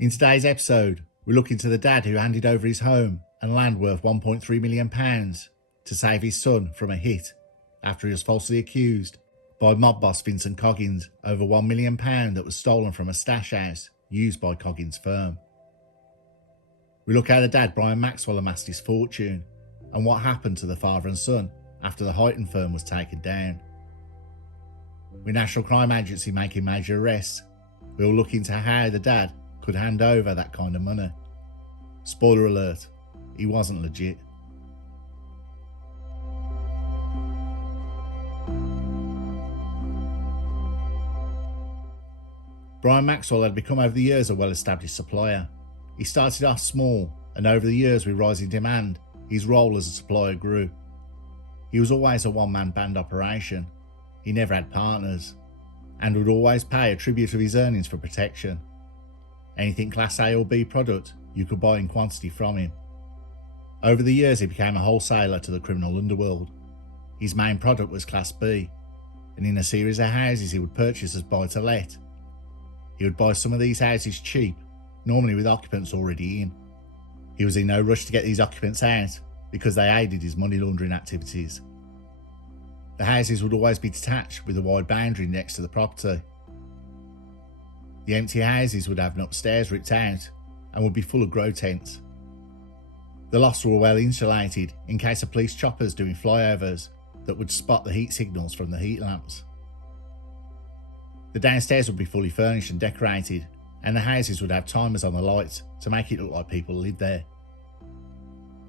In today's episode, we look into the dad who handed over his home and land worth £1.3 million to save his son from a hit after he was falsely accused by mob boss Vincent Coggins over £1 million that was stolen from a stash house used by Coggins Firm. We look how the dad Brian Maxwell amassed his fortune and what happened to the father and son after the Huyton Firm was taken down. With National Crime Agency making major arrests, we'll look into how the dad could hand over that kind of money. Spoiler alert, he wasn't legit. Brian Maxwell had become over the years a well-established supplier. He started off small, and over the years with rising demand, his role as a supplier grew. He was always a one-man band operation. He never had partners, and would always pay a tribute of his earnings for protection. Anything Class A or B product you could buy in quantity from him. Over the years he became a wholesaler to the criminal underworld. His main product was Class B, and in a series of houses he would purchase as buy-to-let. He would buy some of these houses cheap, normally with occupants already in. He was in no rush to get these occupants out because they aided his money laundering activities. The houses would always be detached with a wide boundary next to the property. The empty houses would have an upstairs ripped out and would be full of grow tents. The lofts were well insulated in case of police choppers doing flyovers that would spot the heat signals from the heat lamps. The downstairs would be fully furnished and decorated, and the houses would have timers on the lights to make it look like people lived there.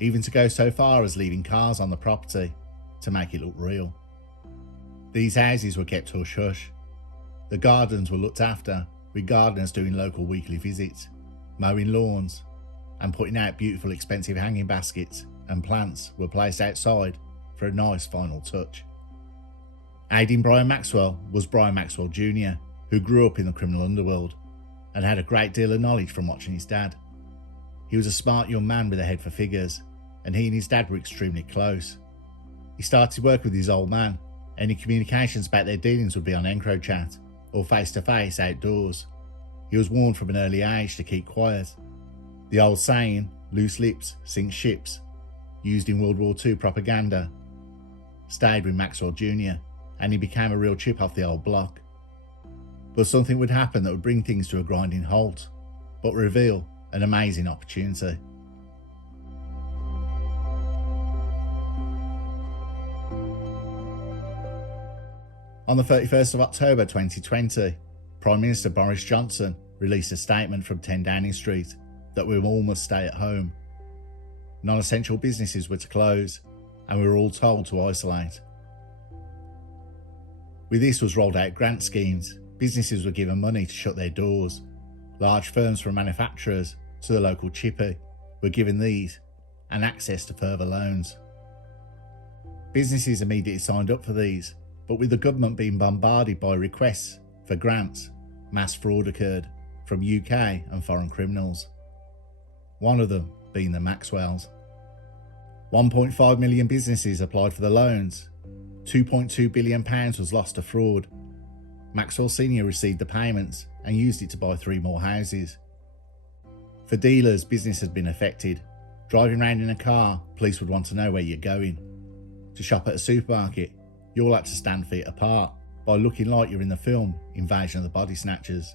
Even to go so far as leaving cars on the property to make it look real. These houses were kept hush-hush. The gardens were looked after, with gardeners doing local weekly visits, mowing lawns, and putting out beautiful expensive hanging baskets, and plants were placed outside for a nice final touch. Aiding Brian Maxwell was Brian Maxwell Jr., who grew up in the criminal underworld and had a great deal of knowledge from watching his dad. He was a smart young man with a head for figures, and he and his dad were extremely close. He started work with his old man. Any communications about their dealings would be on EncroChat or face-to-face outdoors. He was warned from an early age to keep quiet. The old saying, loose lips sink ships, used in World War II propaganda, stayed with Maxwell Jr., and he became a real chip off the old block. But something would happen that would bring things to a grinding halt, but reveal an amazing opportunity. On the 31st of October 2020, Prime Minister Boris Johnson released a statement from 10 Downing Street that we all must stay at home. Non-essential businesses were to close, and we were all told to isolate. With this was rolled out grant schemes. Businesses were given money to shut their doors. Large firms from manufacturers to the local chippy were given these and access to further loans. Businesses immediately signed up for these, but with the government being bombarded by requests for grants, mass fraud occurred from UK and foreign criminals. One of them being the Maxwells. 1.5 million businesses applied for the loans. £2.2 billion was lost to fraud. Maxwell Sr. received the payments and used it to buy 3 more houses. For dealers, business had been affected. Driving around in a car, police would want to know where you're going. To shop at a supermarket, you all had to stand feet apart by looking like you're in the film Invasion of the Body Snatchers.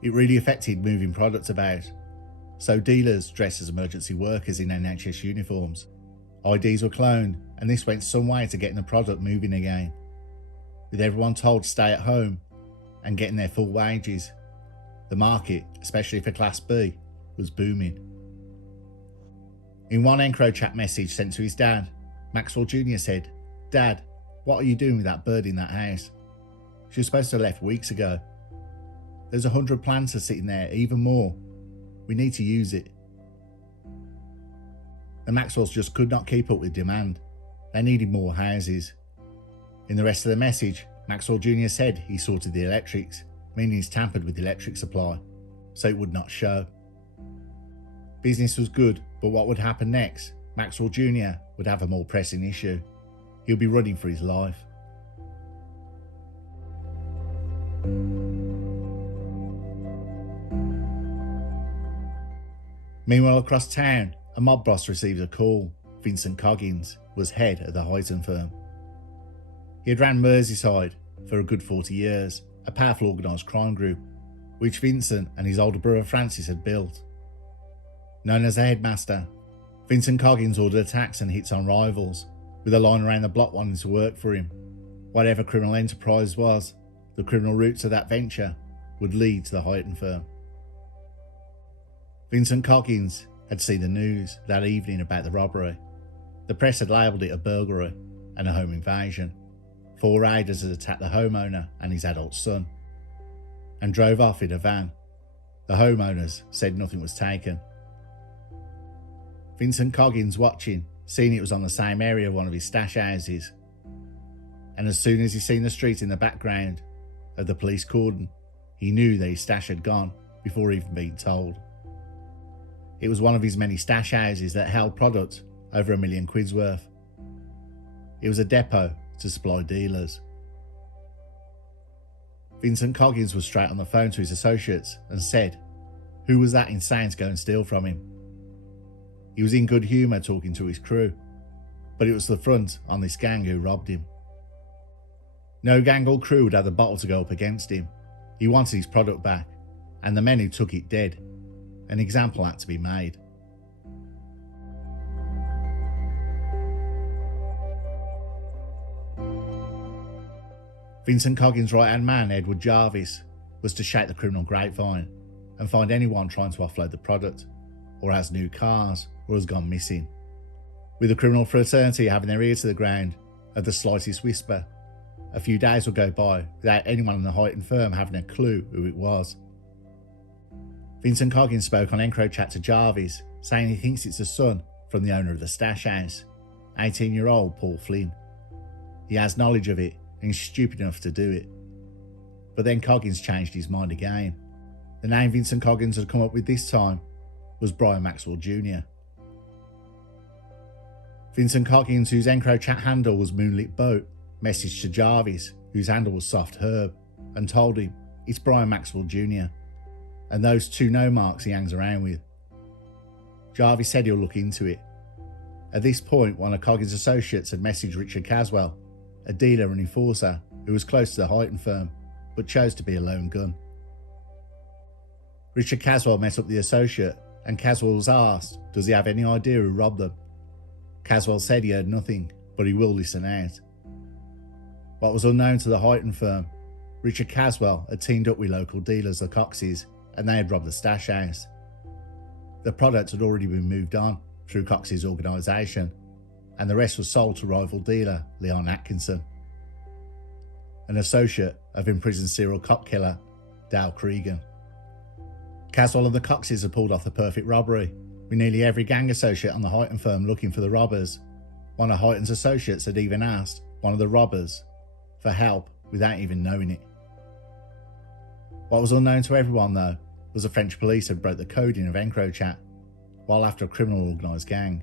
It really affected moving products about, so dealers dressed as emergency workers in NHS uniforms. IDs were cloned, and this went some way to getting the product moving again. With everyone told to stay at home and getting their full wages, the market, especially for Class B, was booming. In one EncroChat message sent to his dad, Maxwell Jr. said, "Dad, what are you doing with that bird in that house? She was supposed to have left weeks ago. There's 100 planters sitting there, even more. We need to use it." The Maxwells just could not keep up with demand. They needed more houses. In the rest of the message, Maxwell Jr. said he sorted the electrics, meaning he's tampered with the electric supply, so it would not show. Business was good, but what would happen next? Maxwell Jr. would have a more pressing issue. He'll be running for his life. Meanwhile, across town, a mob boss received a call. Vincent Coggins was head of the Huyton Firm. He had ran Merseyside for a good 40 years, a powerful organised crime group, which Vincent and his older brother Francis had built. Known as the headmaster, Vincent Coggins ordered attacks and hits on rivals, with a line around the block wanting to work for him. Whatever criminal enterprise was, the criminal roots of that venture would lead to the Huyton Firm. Vincent Coggins had seen the news that evening about the robbery. The press had labelled it a burglary and a home invasion. 4 raiders had attacked the homeowner and his adult son, and drove off in a van. The homeowners said nothing was taken. Vincent Coggins, watching, seen it was on the same area of one of his stash houses, and as soon as he seen the street in the background of the police cordon, he knew that his stash had gone before even being told. It was one of his many stash houses that held product over £1 million worth. It was a depot to supply dealers. Vincent Coggins was straight on the phone to his associates and said, who was that insane to go and steal from him? He was in good humour talking to his crew, but it was the front on this gang who robbed him. No gang or crew would have the bottle to go up against him. He wanted his product back, and the men who took it dead. An example had to be made. Vincent Coggins' right-hand man, Edward Jarvis, was to shake the criminal grapevine and find anyone trying to offload the product, or has new cars, or has gone missing. With the criminal fraternity having their ear to the ground at the slightest whisper, a few days will go by without anyone in the Huyton Firm having a clue who it was. Vincent Coggins spoke on EncroChat to Jarvis, saying he thinks it's a son from the owner of the stash house, 18-year-old Paul Flynn. He has knowledge of it and is stupid enough to do it. But then Coggins changed his mind again. The name Vincent Coggins had come up with this time was Brian Maxwell Jr. Vincent Coggins, whose EncroChat handle was Moonlit Boat, messaged to Jarvis, whose handle was Soft Herb, and told him it's Brian Maxwell Jr. and those 2 no marks he hangs around with. Jarvis said he'll look into it. At this point, one of Coggins' associates had messaged Richard Caswell, a dealer and enforcer who was close to the Huyton Firm, but chose to be a lone gun. Richard Caswell met up the associate, and Caswell was asked, does he have any idea who robbed them? Caswell said he heard nothing, but he will listen out. What was unknown to the Huyton Firm, Richard Caswell had teamed up with local dealers, the Coxes, and they had robbed the stash house. The product had already been moved on through Cox's organisation, and the rest was sold to rival dealer Leon Atkinson, an associate of imprisoned serial cop killer Dale Cregan. Caswell and the Coxes had pulled off the perfect robbery, with nearly every gang associate on the Huyton Firm looking for the robbers. One of Huyton's associates had even asked one of the robbers for help without even knowing it. What was unknown to everyone, though, was the French police had broke the coding of EncroChat while after a criminal organised gang.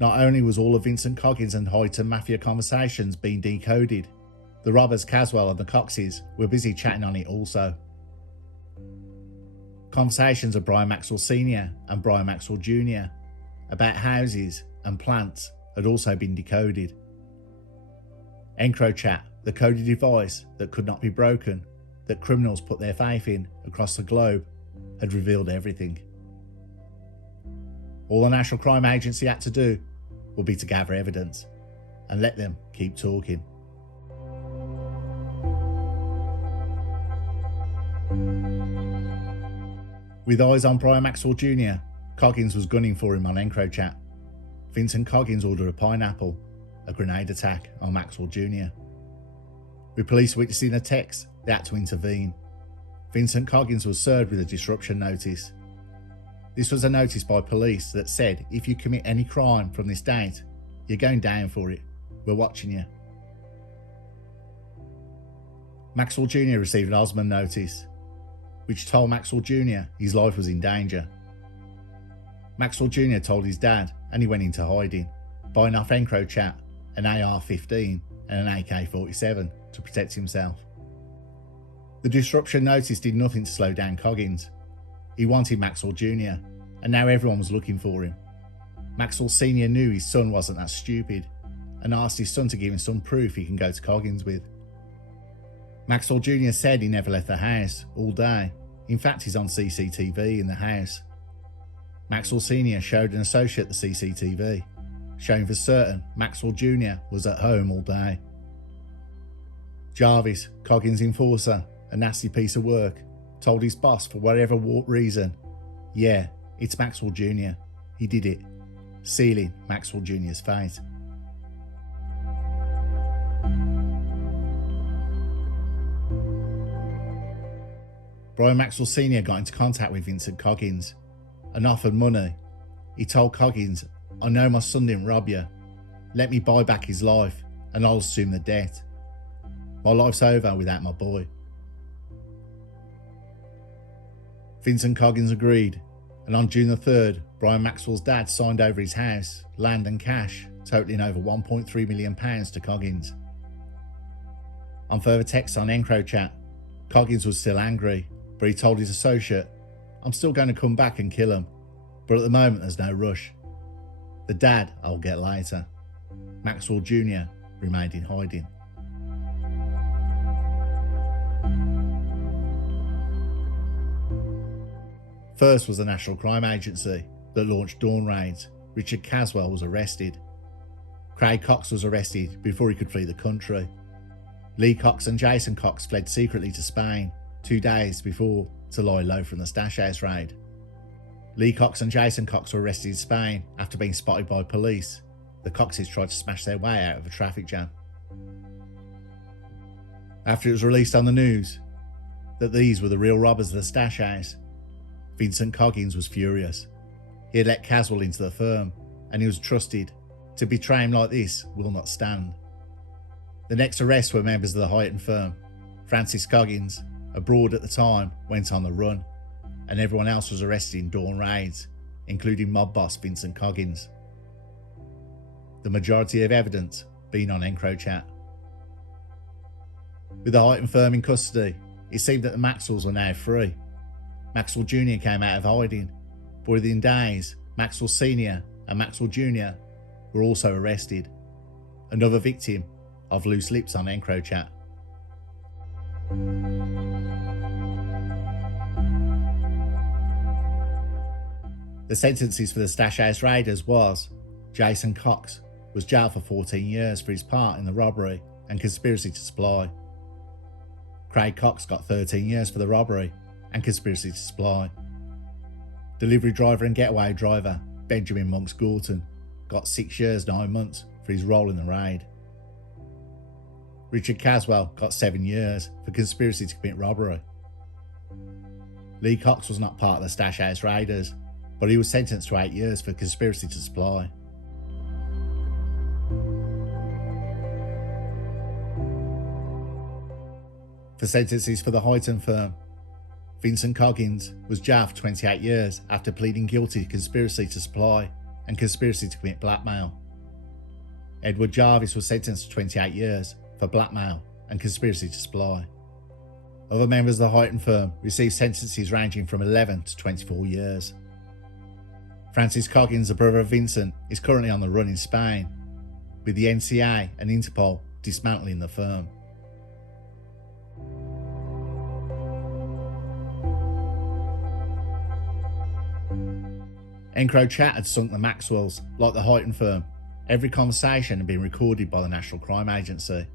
Not only was all of Vincent Coggins and Huyton mafia conversations being decoded, the robbers Caswell and the Coxes were busy chatting on it also. Conversations of Brian Maxwell Sr. and Brian Maxwell Jr. about houses and plants had also been decoded. EncroChat, the coded device that could not be broken, that criminals put their faith in across the globe, had revealed everything. All the National Crime Agency had to do would be to gather evidence and let them keep talking. With eyes on Brian Maxwell Jr., Coggins was gunning for him on EncroChat. Vincent Coggins ordered a pineapple, a grenade attack on Maxwell Jr. With police witnessing the text, they had to intervene. Vincent Coggins was served with a disruption notice. This was a notice by police that said, if you commit any crime from this date, you're going down for it. We're watching you. Maxwell Jr. received an Osmond notice, which told Maxwell Jr. his life was in danger. Maxwell Jr. told his dad, and he went into hiding, buying off EncroChat an AR-15 and an AK-47 to protect himself. The disruption notice did nothing to slow down Coggins. He wanted Maxwell Jr., and now everyone was looking for him. Maxwell Sr. knew his son wasn't that stupid and asked his son to give him some proof he can go to Coggins with. Maxwell Jr. said he never left the house all day. In fact, he's on CCTV in the house. Maxwell Sr. showed an associate the CCTV, showing for certain Maxwell Jr. was at home all day. Jarvis, Coggins' enforcer, a nasty piece of work, told his boss for whatever warped reason, "Yeah, it's Maxwell Jr. He did it," sealing Maxwell Jr.'s fate. Brian Maxwell Sr. got into contact with Vincent Coggins and offered money. He told Coggins, "I know my son didn't rob you. Let me buy back his life and I'll assume the debt. My life's over without my boy." Vincent Coggins agreed, and on June the 3rd, Brian Maxwell's dad signed over his house, land and cash, totaling over £1.3 million to Coggins. On further texts on EncroChat, Coggins was still angry, but he told his associate, "I'm still going to come back and kill him, but at the moment there's no rush. The dad I'll get later." Maxwell Jr. remained in hiding. First was the National Crime Agency that launched dawn raids. Richard Caswell was arrested. Craig Cox was arrested before he could flee the country. Lee Cox and Jason Cox fled secretly to Spain 2 days before to lie low from the Stash House raid. Lee Cox and Jason Cox were arrested in Spain after being spotted by police. The Coxes tried to smash their way out of a traffic jam. After it was released on the news that these were the real robbers of the Stash House, Vincent Coggins was furious. He had let Caswell into the firm, and he was trusted. To betray him like this will not stand. The next arrests were members of the Huyton Firm. Francis Coggins, abroad at the time, went on the run, and everyone else was arrested in dawn raids, including mob boss Vincent Coggins. The majority of evidence being on EncroChat. With the Huyton Firm in custody, it seemed that the Maxwells were now free. Maxwell Jr. came out of hiding, but within days, Maxwell Sr. and Maxwell Jr. were also arrested. Another victim of loose lips on EncroChat. The sentences for the Stash House raiders was: Jason Cox was jailed for 14 years for his part in the robbery and conspiracy to supply. Craig Cox got 13 years for the robbery and conspiracy to supply. Delivery driver and getaway driver Benjamin Monks Gorton got 6 years 9 months for his role in the raid. Richard Caswell got 7 years for conspiracy to commit robbery. Lee Cox was not part of the Stash House raiders, but he was sentenced to 8 years for conspiracy to supply. For sentences for the Huyton Firm, Vincent Coggins was jailed for 28 years after pleading guilty to conspiracy to supply and conspiracy to commit blackmail. Edward Jarvis was sentenced to 28 years for blackmail and conspiracy to supply. Other members of the Huyton Firm received sentences ranging from 11 to 24 years. Francis Coggins, the brother of Vincent, is currently on the run in Spain, with the NCA and Interpol dismantling the firm. EncroChat had sunk the Maxwells, like the Huyton Firm. Every conversation had been recorded by the National Crime Agency.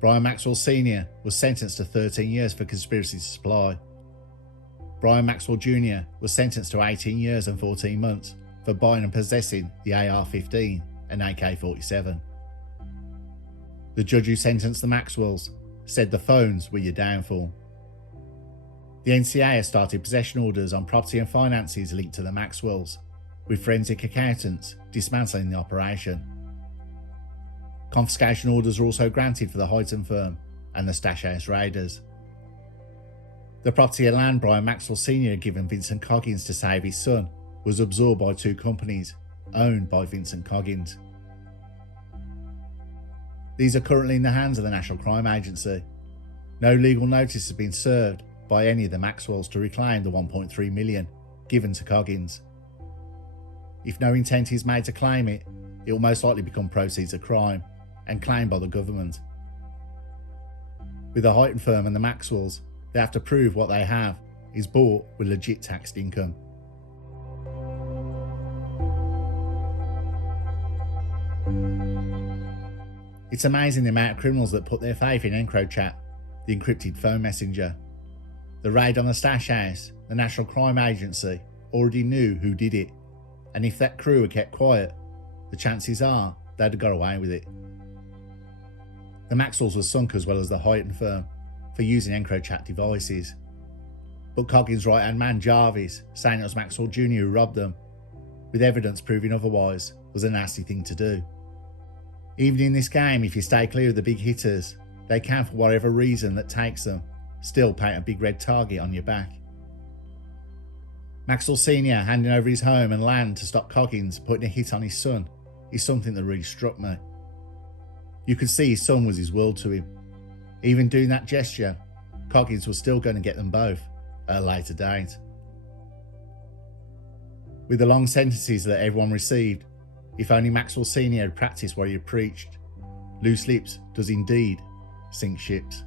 Brian Maxwell Sr. was sentenced to 13 years for conspiracy to supply. Brian Maxwell Jr. was sentenced to 18 years and 14 months for buying and possessing the AR-15 and AK-47. The judge who sentenced the Maxwells said the phones were your downfall. The NCA has started possession orders on property and finances linked to the Maxwells, with forensic accountants dismantling the operation. Confiscation orders are also granted for the Huyton Firm and the Stash House raiders. The property and land Brian Maxwell Sr. had given Vincent Coggins to save his son was absorbed by 2 companies owned by Vincent Coggins. These are currently in the hands of the National Crime Agency. No legal notice has been served by any of the Maxwells to reclaim the $1.3 million given to Coggins. If no intent is made to claim it, it will most likely become proceeds of crime and claimed by the government. With the Huyton Firm and the Maxwells, they have to prove what they have is bought with legit taxed income. It's amazing the amount of criminals that put their faith in EncroChat, the encrypted phone messenger. The raid on the stash house, the National Crime Agency already knew who did it, and if that crew had kept quiet, the chances are they'd have got away with it. The Maxwells were sunk as well as the Huyton Firm for using EncroChat devices. But Coggins' right-hand man Jarvis, saying it was Maxwell Jr. who robbed them, with evidence proving otherwise, was a nasty thing to do. Even in this game, if you stay clear of the big hitters, they can, for whatever reason that takes them, still paint a big red target on your back. Maxwell Sr. handing over his home and land to stop Coggins putting a hit on his son is something that really struck me. You could see his son was his world to him. Even doing that gesture, Coggins was still going to get them both at a later date. With the long sentences that everyone received, if only Maxwell Sr. had practiced what he had preached, loose lips does indeed sink ships.